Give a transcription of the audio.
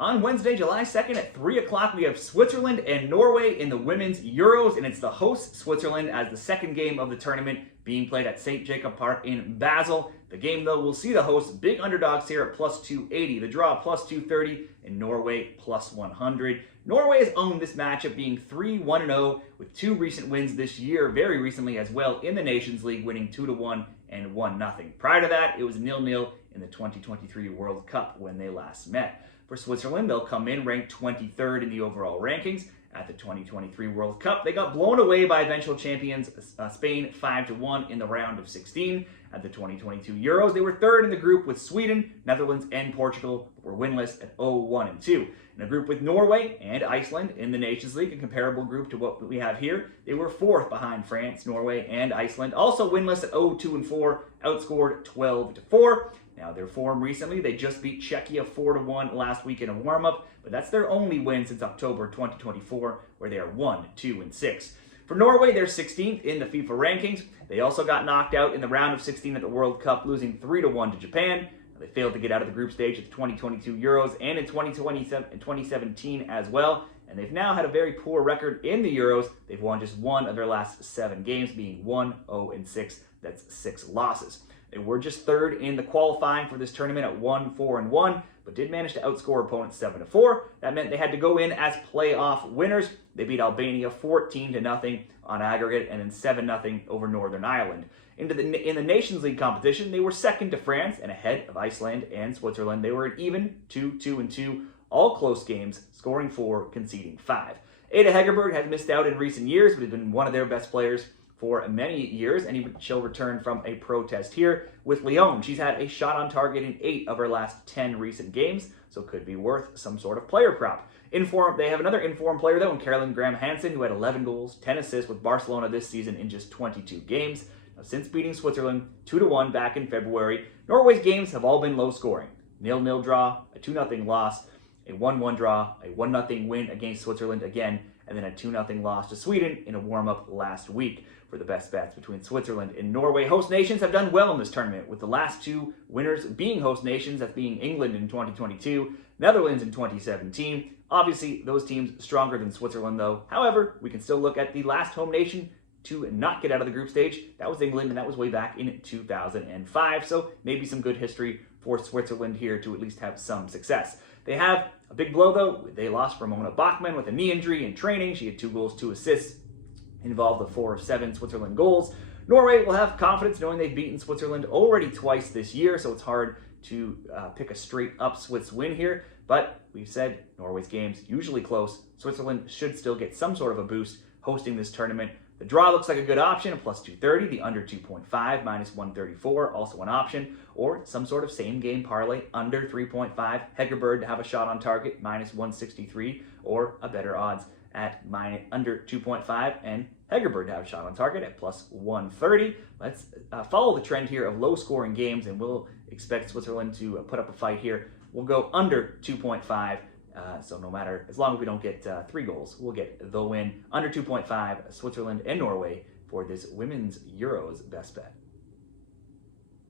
On Wednesday, July 2nd at 3 o'clock, we have Switzerland and Norway in the Women's Euros, and it's the host Switzerland as the second game of the tournament being played at St. Jacob Park in Basel. The game, though, will see the hosts big underdogs here at plus 280, the draw plus 230, and Norway plus 100. Norway has owned this matchup, being 3-1-0 with two recent wins this year, very recently as well in the Nations League, winning 2-1 and 1-0. Prior to that, it was 0-0 in the 2023 World Cup when they last met. For Switzerland, they'll come in ranked 23rd in the overall rankings. At the 2023 World Cup, they got blown away by eventual champions Spain 5-1 in the round of 16. At the 2022 Euros, they were third in the group with Sweden, Netherlands, and Portugal, but were winless at 0-1-2. In a group with Norway and Iceland in the Nations League, a comparable group to what we have here, they were fourth behind France, Norway, and Iceland, also winless at 0-2-4, outscored 12-4. Now, their form recently, they just beat Czechia 4-1 last week in a warm-up, but that's their only win since October 2024, where they are 1-2-6. For Norway, they're 16th in the FIFA rankings. They also got knocked out in the round of 16 at the World Cup, losing 3-1 to Japan. They failed to get out of the group stage at the 2022 Euros and in 2017 as well. And they've now had a very poor record in the Euros. They've won just one of their last 7 games, being 1-0-6. That's 6 losses. They were just third in the qualifying for this tournament at 1-4-1, but did manage to outscore opponents 7-4. That meant they had to go in as playoff winners. They beat Albania 14-0 on aggregate and then 7-0 over Northern Ireland. In the Nations League competition, they were second to France and ahead of Iceland and Switzerland. They were an even 2-2-2, all close games, scoring 4, conceding 5. Ada Hegerberg has missed out in recent years, but has been one of their best players for many years, and she'll return from a protest here with Lyon. She's had a shot on target in 8 of her last 10 recent games, so could be worth some sort of player prop. They have another informed player, though, in Caroline Graham-Hansen, who had 11 goals, 10 assists with Barcelona this season in just 22 games. Now, since beating Switzerland 2-1 back in February, Norway's games have all been low scoring. 0-0 draw, a 2-0 loss, a 1-1 draw, a 1-0 win against Switzerland again, and then a 2-0 loss to Sweden in a warm-up last week. For the best bets between Switzerland and Norway, host nations have done well in this tournament, with the last 2 winners being host nations, that being England in 2022, Netherlands in 2017. Obviously, those teams stronger than Switzerland, though. However, we can still look at the last home nation to not get out of the group stage. That was England, and that was way back in 2005, so maybe some good history for Switzerland here to at least have some success. They have a big blow, though. They lost Ramona Bachmann with a knee injury in training. She had 2 goals, 2 assists, involved the 4 of 7 Switzerland goals. Norway will have confidence knowing they've beaten Switzerland already twice this year, so it's hard to pick a straight-up Swiss win here. But we've said Norway's games usually close. Switzerland should still get some sort of a boost hosting this tournament. The draw looks like a good option, a plus 230. The under 2.5, minus 134, also an option. Or some sort of same-game parlay, under 3.5. Hegerberg to have a shot on target, minus 163. Or a better odds at under 2.5, and Hegerberg to have a shot on target at plus 130. Let's follow the trend here of low-scoring games, and we'll expect Switzerland to put up a fight here. We'll go under 2.5, so no matter, as long as we don't get 3 goals, we'll get the win. Under 2.5, Switzerland and Norway for this Women's Euros best bet.